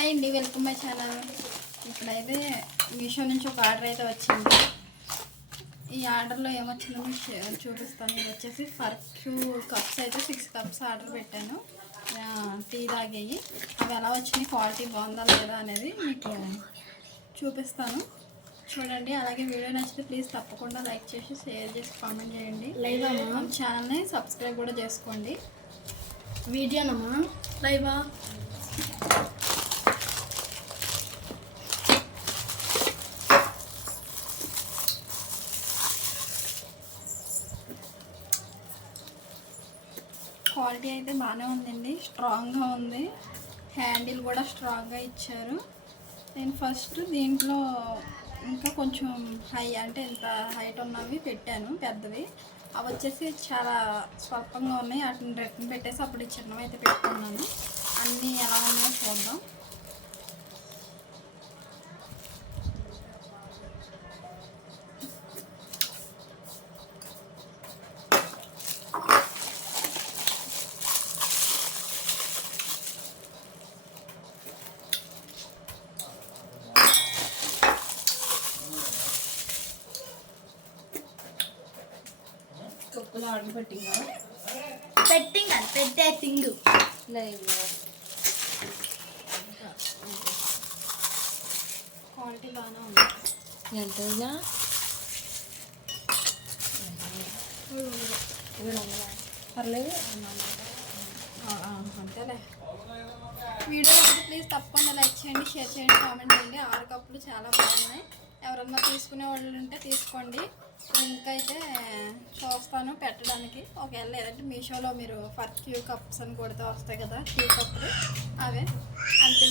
Hi అండి, welcome my channel. ఇప్పుడైతే మీషో నుంచి ఒక ఆర్డర్ అయితే వచ్చింది. ఈ ఆర్డర్లో ఏమొచ్చిందో మీకు చూపిస్తాను. ఇది వచ్చేసి ఫర్క్యూ కప్స్ అయితే 6 కప్స్ ఆర్డర్ పెట్టాను. టీ తాగేవి అవి ఎలా వచ్చినాయి, క్వాలిటీ బాగుందా లేదా అనేది మీకు చూపిస్తాను. చూడండి. అలాగే వీడియో నచ్చితే ప్లీజ్ తప్పకుండా లైక్ చేసి షేర్ చేసి కామెంట్ చేయండి. లైవ్ ఛానల్ని సబ్స్క్రైబ్ కూడా చేసుకోండి. వీడియోనమ్మా లైవా? క్వాలిటీ అయితే బాగానే ఉందండి, స్ట్రాంగ్గా ఉంది. హ్యాండిల్ కూడా స్ట్రాంగ్గా ఇచ్చారు. నేను ఫస్ట్ దీంట్లో ఇంకా కొంచెం అంటే ఇంత హైట్ ఉన్నవి పెట్టాను, పెద్దవి. అవి వచ్చేసి చాలా స్వల్పంగా ఉన్నాయి. వాటిని రిటర్న్ పెట్టేసి అప్పుడు చిన్నవి అయితే పెట్టుకున్నాను. అన్నీ ఎలా ఉన్నాయో చూద్దాం. కప్పులు ఆర్డర్ పెట్టింగా పెట్టే థింగ్ లైవ్ క్వాలిటీ బాగానే ఉంది. ఎంతగా పర్లేదు అంతేలే. వీడియో అయితే ప్లీజ్ తప్పకుండా లైక్ చేయండి, షేర్ చేయండి, కామెంట్ చేయండి. 6 కప్పులు చాలా బాగున్నాయి. ఎవరన్నా తీసుకునే వాళ్ళు ఉంటే తీసుకోండి. లింక్ అయితే చూస్తాను పెట్టడానికి. ఒకవేళ లేదంటే మీషోలో మీరు ఫర్క్యూ కప్స్ అని కొడితే వస్తాయి కదా, టీ కప్పులు అవే. అంతే.